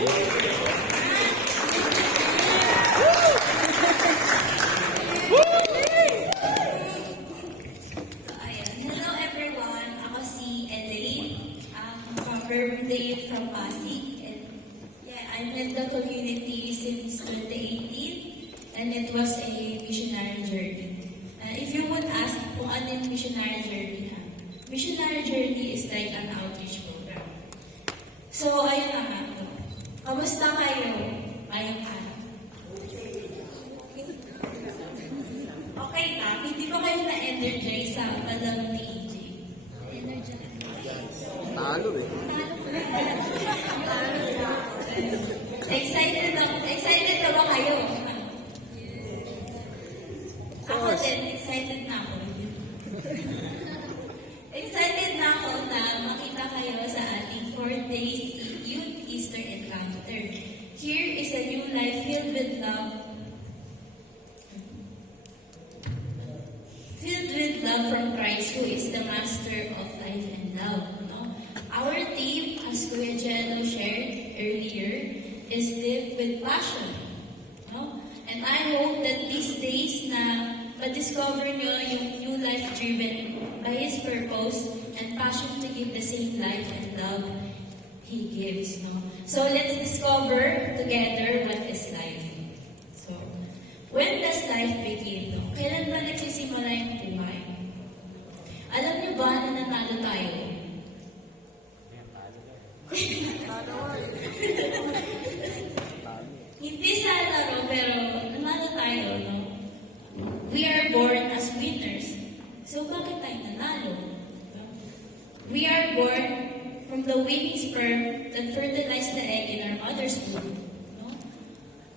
Hello everyone, ako si Elaine. From birthday from Pasig. And I'm in the community since 2018 and it was a missionary journey. If you would ask kung ano yung missionary journey, missionary journey is like an outreach program. So, ayun na nga. Kamusta kayo? Ngayong araw? Okay na? Hindi ba kayo na-energize sa palaro ni EJ? Talo eh. Excited na ba kayo? Ako din, excited na ako. Excited na ako na makita kayo sa ating 4 days Youth Easter Encounter. Here is a new life filled with love. Filled with love from Christ, who is the master of life and love. No? Our theme, as Kuya Jello shared earlier, is live with passion. No? And I hope that these days na ma-discover nyo yung new life driven by His purpose and passion to give the same life and love He gives. No? So let's discover together what is life. So, when does life begin? No? Kailan ba nagsisimula yung buhay? Alam niyo ba na nanalo tayo? Hindi sa laro, pero nanalo tayo, no? We are born as winners. So, bakit tayo nanalo? We are born from the winning sperm that fertilized the egg in our mother's womb. No?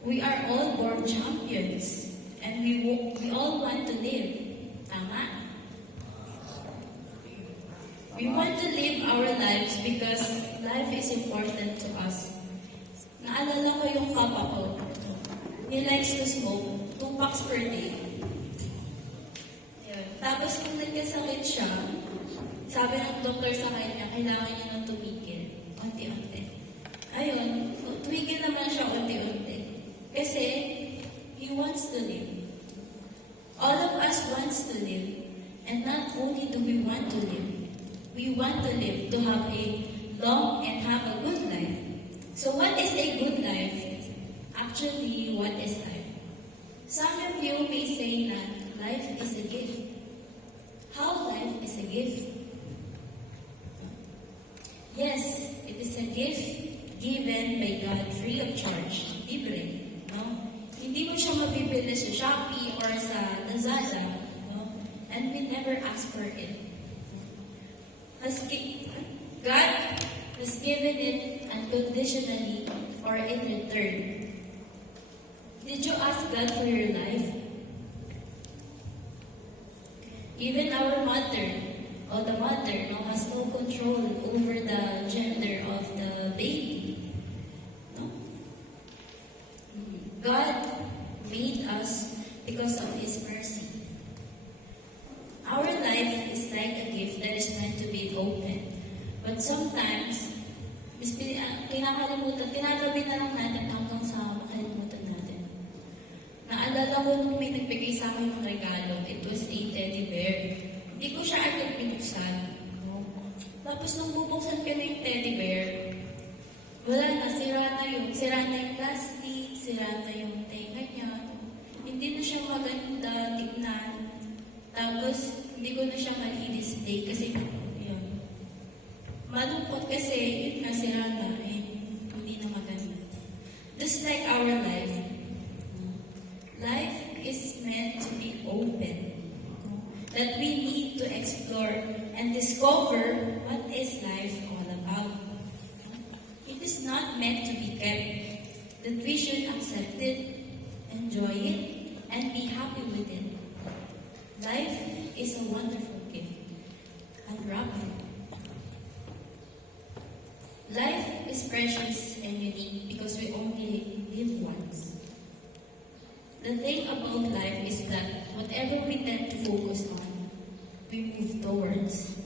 We are all born champions. And we all want to live. Tama? We want to live our lives because life is important to us. Naalala ko yung papa ko. He likes to smoke 2 packs per day. Yun. Tapos nung nagkasakit siya, sabi ng doktor sa kanya, kailangan niya nang tumigil. Unti-unti. Ayun, tumigil naman siya unti-unti. Kasi, he wants to live. All of us wants to live. And not only do we want to live, we want to live to have a long and have a good life. So what is a good life? Actually, what is life? Some of you may say that life is a gift. How life is a gift? Yes, it is a gift given by God free of charge. Libre. No? Hindi mo siya mabibili sa Shopee or sa Lazada. No? And we never ask for it. God has given it unconditionally or in return. Did you ask God for your life? Even our mother, or the mother, no, has no control over the gender of the baby. No? God made us because of His mercy. Our life is like a gift that is meant to be opened. But sometimes, tinatabi na lang natin hanggang sa makalimutan natin. Naalala ko nung may nagbigay sa akin ng regalo, it was a teddy bear. Hindi ko siya agad binuksan. No? Tapos nung bubuksan ko na yung teddy bear, wala na, sira na yung plastic, sira na yung tenga niya. Hindi na siya maganda tignan. Tapos, hindi ko na siya ma-display kasi, yun. Malungkot kasi, yun nga sira na, hindi na maganda. Just like our life. Life is meant to be open. That we need to explore and discover what is life all about. It is not meant to be kept. That we should accept it, enjoy it, and be happy with it. Life is a wonderful gift. Unwrap it. Life is precious and unique because we only live once. The thing about life is that whatever we tend to focus on, we move towards.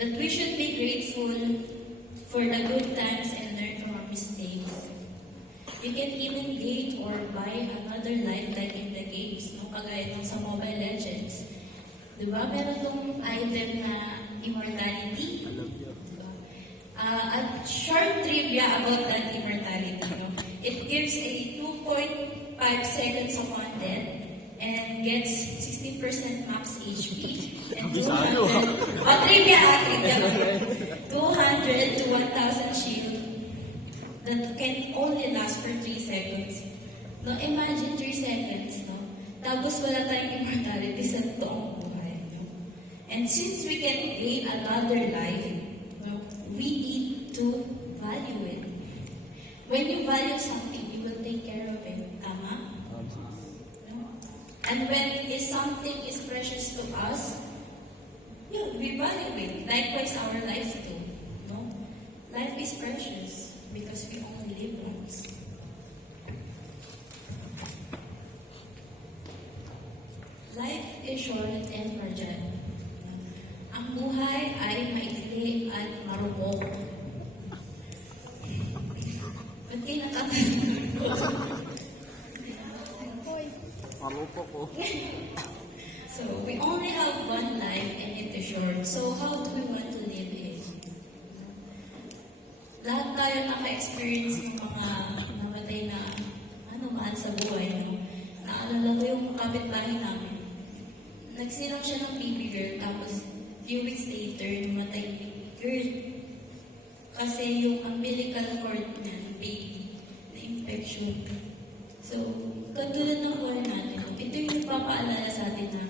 That we should be grateful for the good times and learn from our mistakes. You can even gain or buy another life like in the games, no? Kagaya nung sa Mobile Legends. Diba? Meron tong item na immortality. Diba? A short trivia about that immortality. No? It gives a 2.5 seconds upon death and gets 60% max HP. And 200, trivia, 200 to 1,000 shield that can only last for 3 seconds. No, imagine 3 seconds, no? Tapos wala tayong immortality sa toong buhay. No? And since we can gain another life, no, we need to value it. When you value something, you will take care of it. Tama? No? And when something is precious to us, we value it. Likewise, our life too. No? Life is precious because we only live once. Life is short and fragile. Ang buhay ay maikli at marupok. Ba't kayo nakakalito? Marupok ko. So, we only have one life and it is short. So, how do we want to live it? Lahat tayo naka-experience ng mga namatay na mahal sa buhay. No? Naalala ko yung kapitbahay namin. Nagsilang siya ng baby girl, tapos few weeks later, namatay yung baby girl. Kasi yung umbilical cord niya, ng baby, na-infection. So, katulad ng buhay natin, ito yung nagpapaalala sa atin na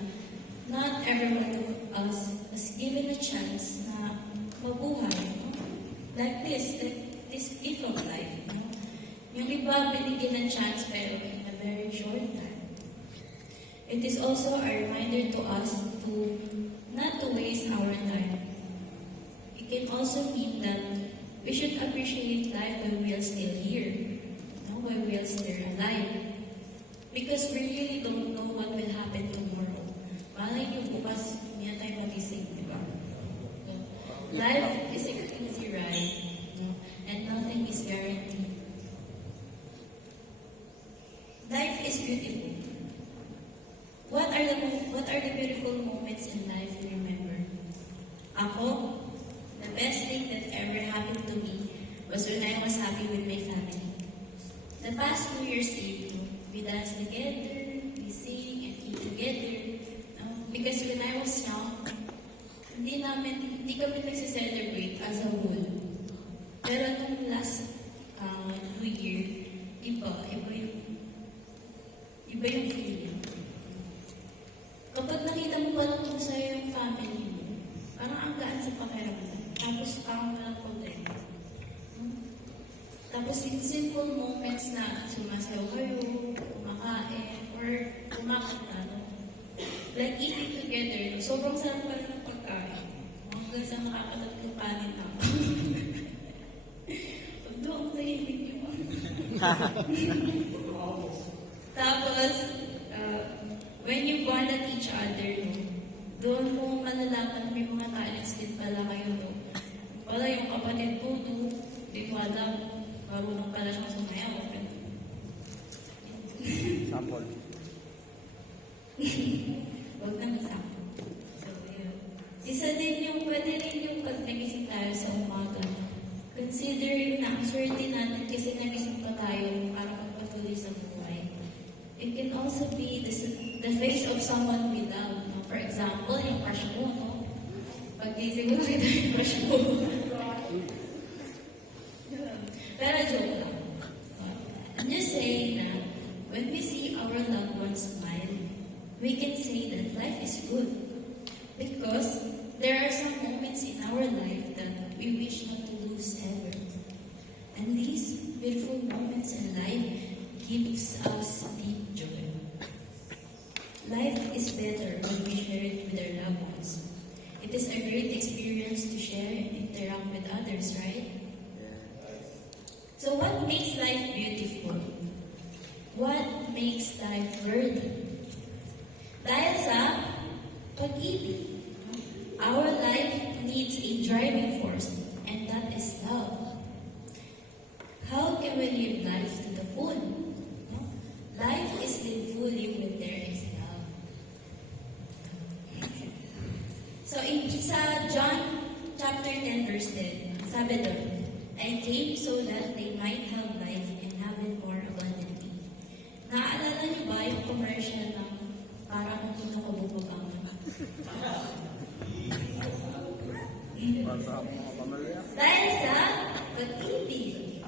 not every one of us was given a chance na mabuhay. No? Like this gift of life. No? Yung iba binigyan ng chance pero in a very short time. It is also a reminder to us to not to waste our time. It can also mean that we should appreciate life while we are still here, no? While we are still alive. Because we really don't know what will happen tomorrow. Malay niyo bukas, hindi na tayo matising, di ba? No? Life is a crazy ride, no? And nothing is guaranteed. Life is beautiful. What are the beautiful moments in life you remember? Ako, the best thing that ever happened to me was when I was happy with my family. The past New Year's Eve, we dance together, we sing and eat together. Because when I was young, hindi kami nagse-celebrate as a whole. Pero nung last New Year, iba yung feeling. Kapag nakita mo pa lang kung sa'yo yung family mo, parang ang gaan sa pakiramdam. Tapos parang walang problema. Tapos in simple moments na sumasayaw kayo, kumakain, or kumakanta, no? Like eating together, no? Sobrang sarap pa rin ng pagkain. Hanggang sa nakakatatlong kanin ako. Pag doon tahimik yun. Tapos, when you bond at each other, no? Doon mo malalaman may mga talents din pala kayo, no? Pala yung kapatid ko, no? Di ko alam. Marunong pala siyang sumayaw. Sample. Huwag nang sample. So, yun. Isa din yung, pwede rin yung pag nagising tayo sa umaga. Consider na ang swerte natin kasi nagising pa tayo para magpatuloy sa buhay. It can also be the face of someone we love. No? For example, yung crush mo, no? Pag-isip mo kita yung crush mo. Pero joke lang. I'm just saying na when we see our loved ones smile, we can say that life is good. Because there are some moments in our life that we wish not to lose ever. And these beautiful moments in life gives us deep joy. Life is better when we share it with our loved ones. It is a great experience to share and interact with others, right? So what makes life beautiful? What makes life worthy? Dahil sa pag-ibig. Our life needs a driving force, and that is love. How can we live life to the full? No? Life is lived fully when there is love. So sa John chapter 10 verse 10, sabi doon, I came so that they might have life and have it more abundantly. Naaalala niyo ba yung commercial ng para kung sino ko bubabang? Basta ako mga pamilya. Dahil sa pag-ibig.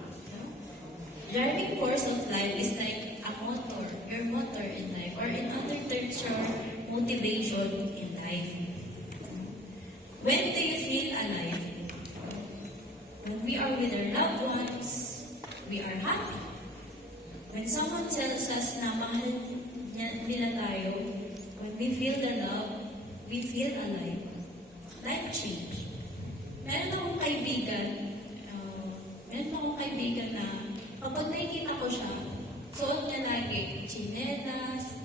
Driving force of life is like a motor, your motor in life, or in other terms, your motivation in life. When do you feel alive? When we are with our loved ones, we are happy. When someone tells us na mahal nila tayo, when we feel the love, we feel alive. Life change. Meron akong kaibigan na kapag nakikita ko siya, suot niya lagi chinelas,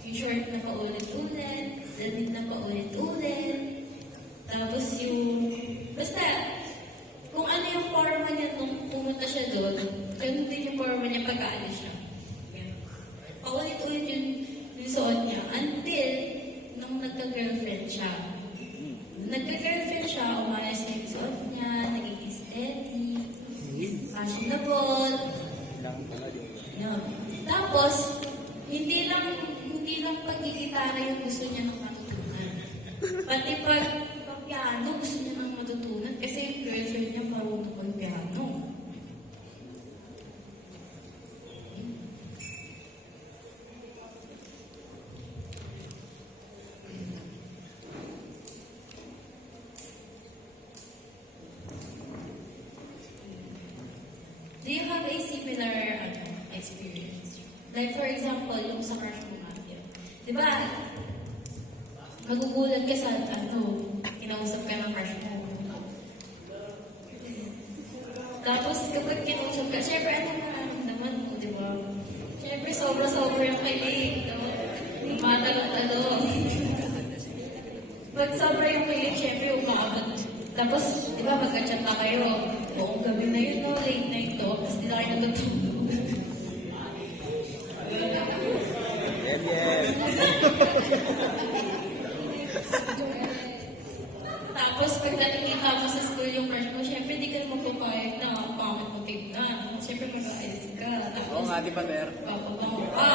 yung short na paulit-ulit, damit na paulit-ulit, tapos basta, kung ano yung forma niya nung pumunta siya doon, ganun din yung forma niya pag-aalis siya. Paulit-ulit yung suot niya until nung nagka-girlfriend siya. Nagka-girlfriend siya, umayos na yung suot niya, naging steady, fashionable. Yun. Tapos, hindi lang pagkikitara yung gusto niya nang matutunan. Pati pag piano, gusto niya nang matutunan kasi yung girlfriend niya marunong mag-piano. Do you have a similar experience? Like for example, yung sa crush mo nga. Di ba? Magugulat ka sa kinausap ka ng crush mo. Tapos kapag kinausap ka, syempre anong nararamdaman mo, di ba? Syempre sobra-sobra yung kilig. Matalong-talong. Pag sobra yung kilig, syempre umakabot. Tapos, di ba, magka-chat na kayo. Buong gabi na yun, no? Late night to. Tapos di na kayo natutulog. Tapos, pag nakikita mo sa school yung crush mo, syempre di ka na magpapayag na pangit mo tignan. Syempre mag-aayos ka. Tapos, Oo nga, di ba, Ter? papabango ka.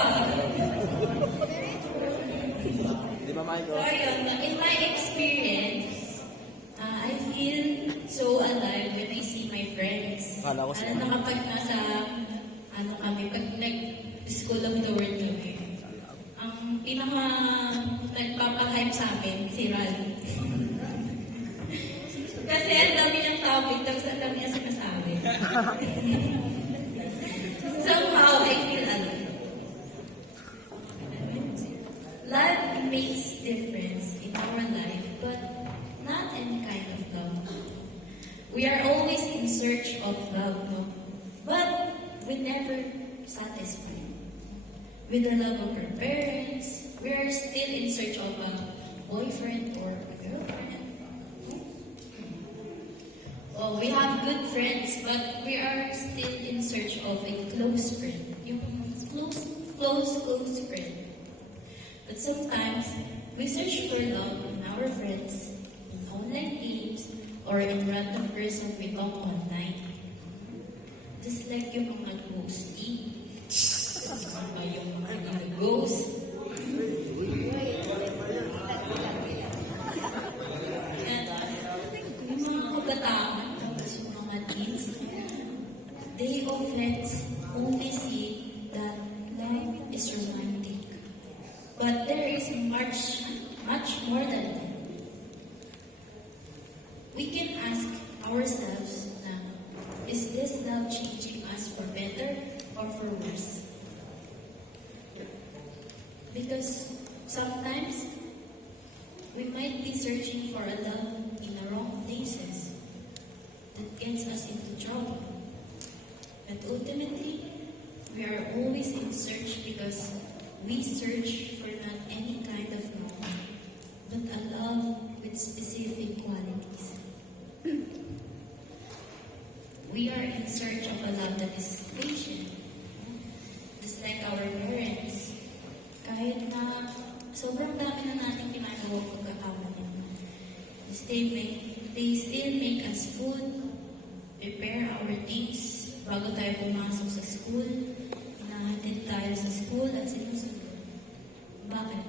Di ba, Michael? So, yun, in my experience, I feel so alive when I see my friends. Kala ko siya. Na kapag nasa, kami, pag nag-school of the world kami, ang pinaka nagpapahype sa amin, si Ral. Kasi ang dami niyang topic, tapos ang dami niya sinasabi. Somehow, I feel alive. Love makes difference in our life, but not any kind of love. We are always in search of love, no? But we never satisfied. With the love of our parents, we are still in search of a boyfriend or a girlfriend. Oh, we have good friends, but we are still in search of a close friend. Yung close friend. But sometimes, we search for love in our friends, in online games, or in random person we talk online. Just like yung mga ghosty. Yung mga ghost. And yung mga kabataan, tapos yung mga teens, they often only see that love is romantic. But there is much more than that. We can ask ourselves now, is this love changing us for better or for worse? Because sometimes we might be searching for a love in the wrong places that gets us into trouble. But ultimately, we are always in search because we search for not any kind of love, but a love with specific qualities. We are in search of a love that is bago tayo pumasok sa school, hinahatid tayo sa school at sinusunod. Bakit?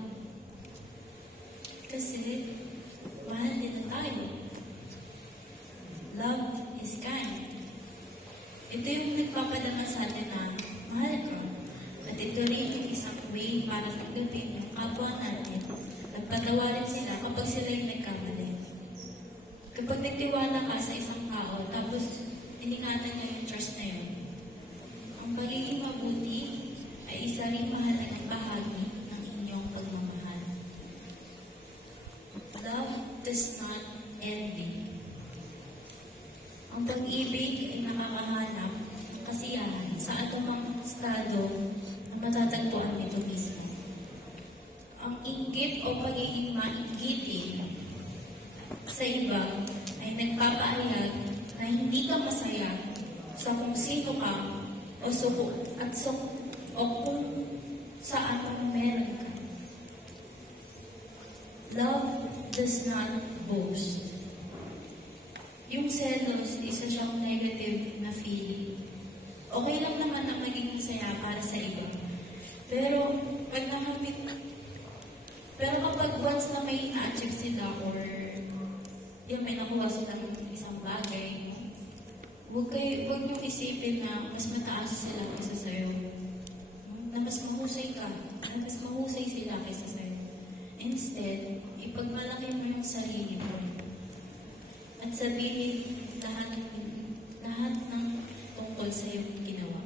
Kasi, mahal nila tayo. Love is kind. Ito yung nagpapadama sa atin na mahal ka. At ito rin yung isang way para pagdating yung kapwa natin. Nagpatawarin sila kapag sila yung nagkamali. Kapag nagtiwala ka sa isang tao, tapos iningatan niya yung trust na yun, ang pagiging mabuti ay isa rin mahalagang bahagi ng inyong pagmamahal. Love does not envy. Ang pag-ibig ay nakakahanap ng kasiyahan sa anumang estado na matatagpuan nito mismo. Ang inggit o pagiging mainggitin sa iba ay nagpapahayag na hindi ka masaya sa kung sino ka o kung saan ang meron ka. Love does not boast. Yung selos, isa siyang negative na feeling. Okay lang naman ang maging masaya para sa iba. Pero kapag once na may na-achieve sila or yung may nakuha sila ng isang bagay, huwag niyong isipin na mas mataas sila kaysa sa'yo. Na mas mahusay ka, na mas mahusay sila kaysa sa'yo. Instead, ipagmalaki mo yung sarili mo. At sabihin lahat ng tungkol sa iyong ginawa.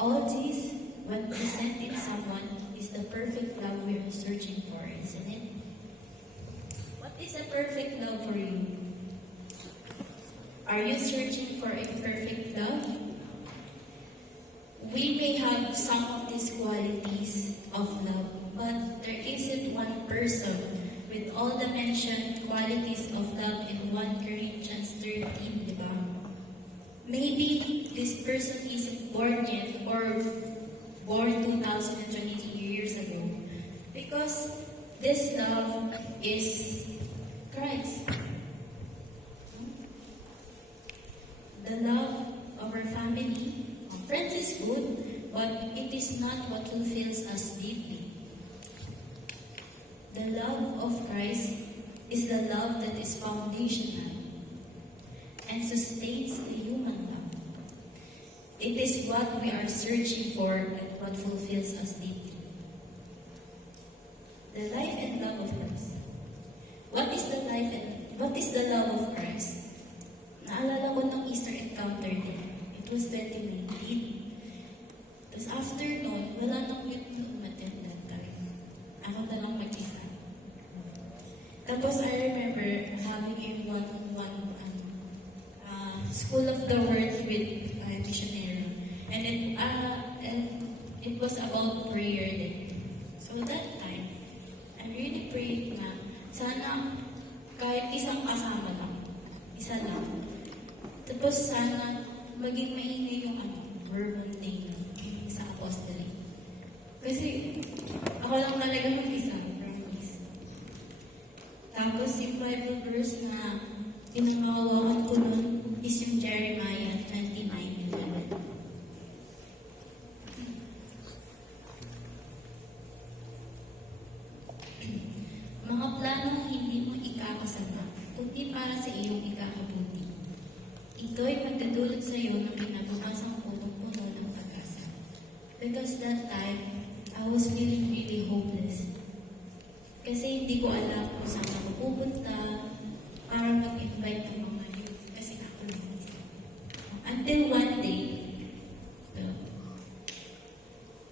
All this, when present in someone, is the perfect love we are searching for, isn't it? What is a perfect love for you? Are you searching for a perfect love? We may have some of these qualities of love, but there isn't one person with all the mentioned qualities of love in 1 Corinthians 13, di ba? Maybe this person isn't born yet or born 2,023 years ago because this love is Christ. The love of our family, of friends is good, but it is not what fulfills us deeply. The love of Christ is the love that is foundational and sustains the human love. It is what we are searching for and what fulfills us deeply. The life and love of Christ. What is the love of Christ? Naalala ko ng Easter encounter din. It was 2019. Tapos after noon, wala nang youth na umattend that time. Ako na lang mag-isa. Tapos I remember having a one-on-one School of the Word with a missionary. And it was about prayer din. So that time, I really prayed na sana kahit isang kasama lang. Isa lang. Tapos sana maging maingay yung verbal name sa apostolate. Kasi ako lang talaga mag-isa. Promise. Tapos yung Bible verse na pinangawakan ko nun is yung Jeremiah 29:11. Mga planong hindi mo ikakasama, kundi para sa iyong ikakabuti. Ito'y magdadulot sa iyo ng pinababasang punong-puno ng pag-asa. Because that time, I was feeling really hopeless. Kasi hindi ko alam kung saan ako pupunta para mag-invite ng mga youth. Kasi ako lang isa. Until one day,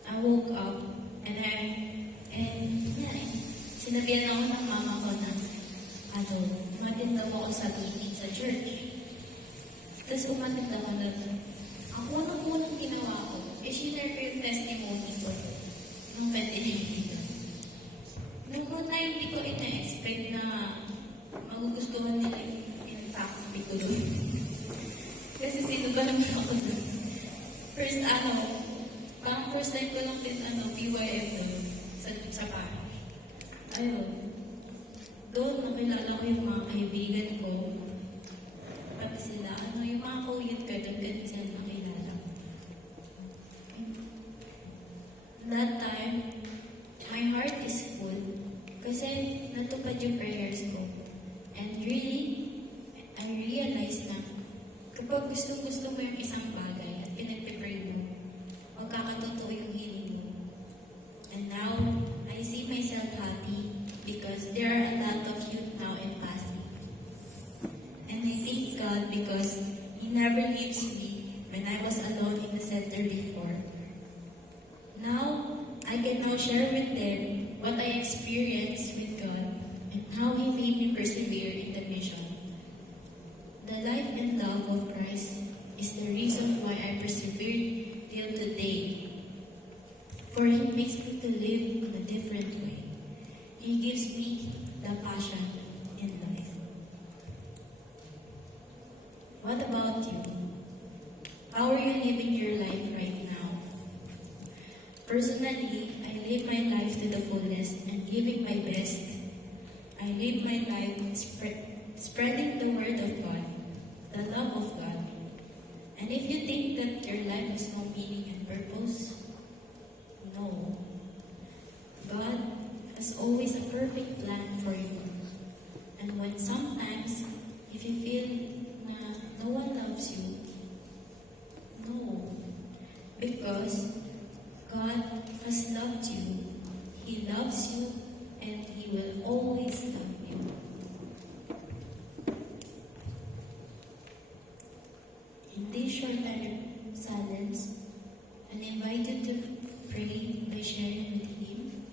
I woke up and sinabihan ako ng mama ko na umatid ako sa meeting sa church. Tapos umatid ako na ang unang ginawa ko, share ko yung testimony ko nung pwede. Nung una, hindi ko ina-expect na magugustuhan nila yung pinagsasabi ko doon. Kasi sino ba naman ako doon? First time ko lang din PYF doon sa parish. Ayun. Doon, nakilala ko yung mga kaibigan ko. At sila, yung mga co-youth ko doon, ganun sila nakilala. That time, my heart is full kasi natupad yung prayers ko. And really, I realized na kapag gusto mo yung isang bagay at pinag-pray mo, magkakatotoo yung hiling mo. And now, I see myself happy because there are a lot of youth now in Pasig. And I thank God because He never leaves me when I was alone in the center before. Now, I can now share with them what I experienced with God and how He made me persevere in the mission. The life and love of Christ is the reason why I persevered till today. For He makes me to live in a different way. He gives me the passion in life. What about you? How are you living your life right now? Personally, I live my life to the fullest and giving my best. I live my life spreading the word of God, the love of God. And if you think that your life has no meaning and purpose, no. God has always a perfect plan for you. And when sometimes, if you feel na no one loves you, no. Because God has loved you. He loves you and He will always love you. In this short silence, I invite you to pray by sharing with Him.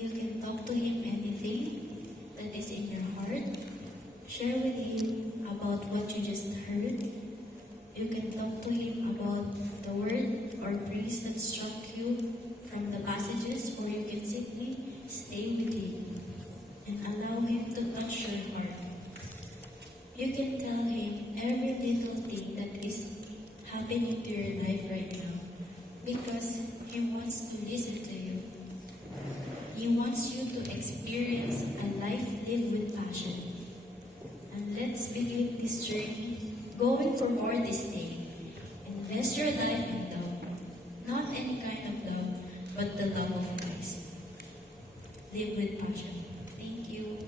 You can talk to Him anything that is in your heart. Share with Him about what you just heard. You can talk to Him about the word or praise that struck you from the passages, or you can simply stay with Him and allow Him to touch your heart. You can tell Him every little thing that is happening to your life right now because He wants to listen to you. He wants you to experience a life lived with passion. And let's begin this journey going for more this day. Invest your life in love. Not any kind of love, but the love of Christ. Live with passion. Thank you.